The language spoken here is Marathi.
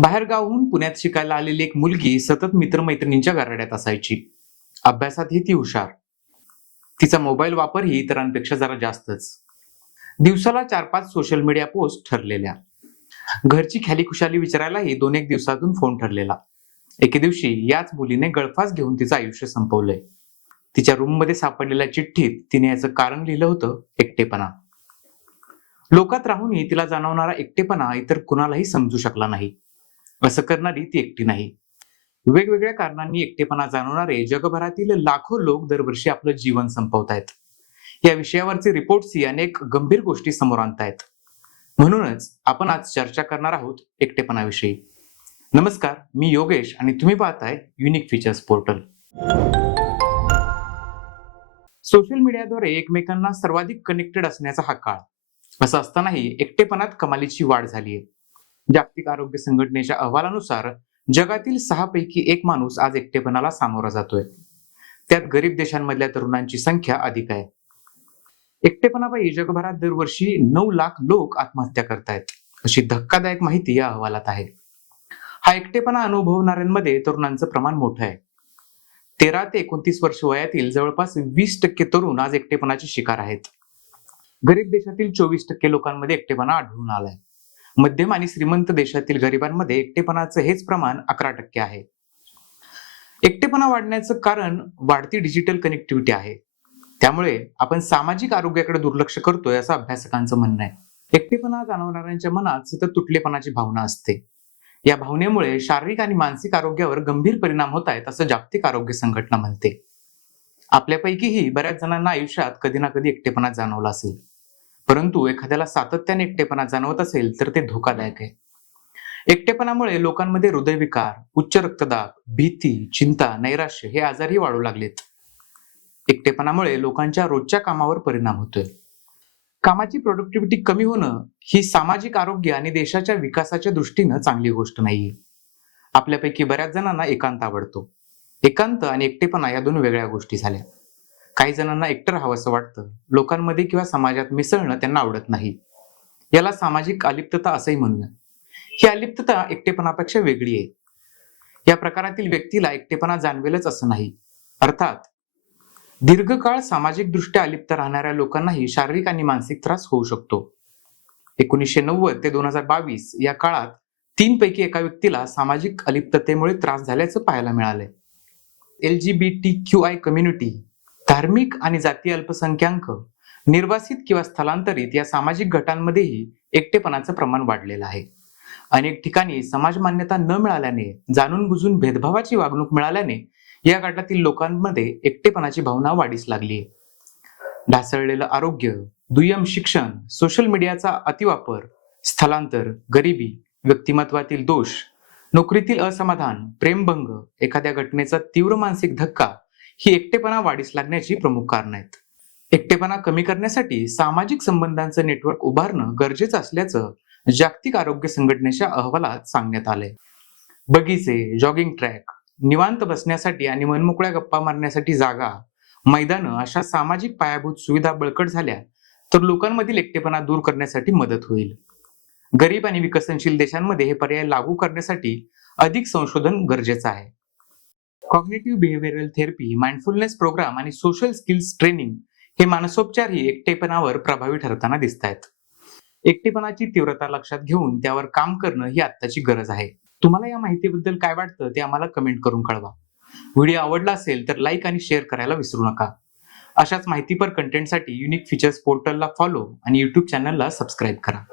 बाहेरगावहून पुण्यात शिकायला आलेली एक मुलगी सतत मित्रमैत्रिणींच्या घराड्यात असायची. अभ्यासातही ती हुशार. तिचा मोबाईल वापरही इतरांपेक्षा जरा जास्तच. दिवसाला चार पाच सोशल मीडिया पोस्ट ठरलेल्या. घरची खाली खुशाली विचारायलाही दोन एक दिवसातून फोन ठरलेला. एके दिवशी याच मुलीने गळफास घेऊन तिचं आयुष्य संपवलंय. तिच्या रूममध्ये सापडलेल्या चिठ्ठीत तिने याचं कारण लिहिलं होतं एकटेपणा. लोकात राहूनही तिला जाणवणारा एकटेपणा इतर कुणालाही समजू शकला नाही. असं करणारी ती एकटी नाही. वेगवेगळ्या कारणांनी एकटेपणा जाणवणारे जगभरातील लाखो लोक दरवर्षी आपलं जीवन संपवतायत. या विषयावरचे रिपोर्ट्स ही अनेक गंभीर गोष्टी समोर आणतायत. म्हणूनच आपण आज चर्चा करणार आहोत एकटेपणाविषयी. नमस्कार मी योगेश आणि तुम्ही पाहताय युनिक फीचर्स पोर्टल सोशल मीडियाद्वारे एकमेकांना सर्वाधिक कनेक्टेड असण्याचा हा काळ. असं असतानाही एकटेपणात कमालीची वाढ झाली आहे जागतिक आरोग्य संघटनेच्या अहवालानुसार जगातील सहा पैकी एक माणूस आज एकटेपणाला सामोरा जातोय. त्यात गरीब देशांमधल्या तरुणांची संख्या अधिक आहे. एकटेपणापायी जगभरात दरवर्षी नऊ लाख लोक आत्महत्या करतायत. अशी धक्कादायक माहिती या अहवालात आहे. हा एकटेपणा अनुभवणाऱ्यांमध्ये तरुणांचं प्रमाण मोठं आहे. तेरा ते एकोणतीस वर्ष वयातील जवळपास वीस टक्के तरुण आज एकटेपणाचे शिकार आहेत. गरीब देशातील चोवीस टक्के लोकांमध्ये एकटेपणा आढळून आलाय. मध्यम आणि श्रीमंत देशातील गरिबांमध्ये एकटेपणाचं हेच प्रमाण अकरा टक्के आहे. एकटेपणा वाढण्याचं कारण वाढती डिजिटल कनेक्टिव्हिटी आहे. त्यामुळे आपण सामाजिक आरोग्याकडे दुर्लक्ष करतोय असं अभ्यासकांचं म्हणणं आहे. एकटेपणा जाणवणाऱ्यांच्या मनात सतत तुटलेपणाची भावना असते. या भावनेमुळे शारीरिक आणि मानसिक आरोग्यावर गंभीर परिणाम होत आहेत असं जागतिक आरोग्य संघटना म्हणते. आपल्यापैकीही बऱ्याच जणांना आयुष्यात कधी ना कधी एकटेपणा जाणवला असेल. परंतु एखाद्याला सातत्याने एकटेपणा जाणवत असेल तर ते धोकादायक आहे. एकटेपणामुळे लोकांमध्ये हृदयविकार उच्च रक्तदाब भीती चिंता नैराश्य हे आजारही वाढू लागलेत. एकटेपणामुळे लोकांच्या रोजच्या कामावर परिणाम होतोय. कामाची प्रोडक्टिव्हिटी कमी होणं ही सामाजिक आरोग्य आणि देशाच्या विकासाच्या दृष्टीनं चांगली गोष्ट नाहीये. आपल्यापैकी बऱ्याच जणांना एकांत आवडतो. एकांत आणि एकटेपणा या दोन वेगळ्या गोष्टी झाल्या. काही जणांना एकटं राहावंसं वाटतं. लोकांमध्ये किंवा समाजात मिसळणं त्यांना आवडत नाही. याला सामाजिक अलिप्तता असंही म्हणणं ही अलिप्तता एकटेपणापेक्षा वेगळी आहे. या प्रकारातील व्यक्तीला एकटेपणा जाणवेलच असं नाही. अर्थात दीर्घकाळ सामाजिकदृष्ट्या अलिप्त राहणाऱ्या लोकांनाही शारीरिक आणि मानसिक त्रास होऊ शकतो. एकोणीसशे नव्वद ते दोन हजार बावीस या काळात तीन पैकी एका व्यक्तीला सामाजिक अलिप्ततेमुळे त्रास झाल्याचं पाहायला मिळालंय. L G B T Q I community धार्मिक आणि जातीय अल्पसंख्याक निर्वासित किंवा स्थलांतरित या सामाजिक गटांमध्येही एकटेपणाचं प्रमाण वाढलेलं आहे. अनेक ठिकाणी समाज मान्यता न मिळाल्याने जाणून बुजून भेदभावाची वागणूक मिळाल्याने या गटातील लोकांमध्ये एकटेपणाची भावना वाढीस लागली ढासळलेलं आरोग्य दुय्यम शिक्षण सोशल मीडियाचा अतिवापर स्थलांतर गरिबी व्यक्तिमत्वातील दोष नोकरीतील असमाधान प्रेमभंग एखाद्या घटनेचा तीव्र मानसिक धक्का ही एकटेपणा वाढीस लागण्याची प्रमुख कारण आहेत. एकटेपणा कमी करण्यासाठी सामाजिक संबंधांचं नेटवर्क उभारणं गरजेचं असल्याचं जागतिक आरोग्य संघटनेच्या अहवालात सांगण्यात आलंय. बगीचे जॉगिंग ट्रॅक निवांत बसण्यासाठी आणि मनमोकळ्या गप्पा मारण्यासाठी जागा मैदानं अशा सामाजिक पायाभूत सुविधा बळकट झाल्या तर लोकांमधील एकटेपणा दूर करण्यासाठी मदत होईल. गरीब आणि विकसनशील देशांमध्ये हे पर्याय लागू करण्यासाठी अधिक संशोधन गरजेचं आहे. Cognitive behavioural therapy mindfulness programme आणि सोशल स्किल्स ट्रेनिंग हे मानसोपचारही एकटेपणावर प्रभावी ठरताना दिसत आहेत एकटेपणाची तीव्रता लक्षात घेऊन त्यावर काम करणं ही आत्ताची गरज आहे. तुम्हाला या माहितीबद्दल काय वाटतं ते आम्हाला कमेंट करून कळवा. व्हिडिओ आवडला असेल तर लाईक आणि शेअर करायला विसरू नका. अशाच माहितीपर कंटेंटसाठी युनिक फीचर्स पोर्टलला फॉलो आणि युट्यूब चॅनलला सबस्क्राईब करा.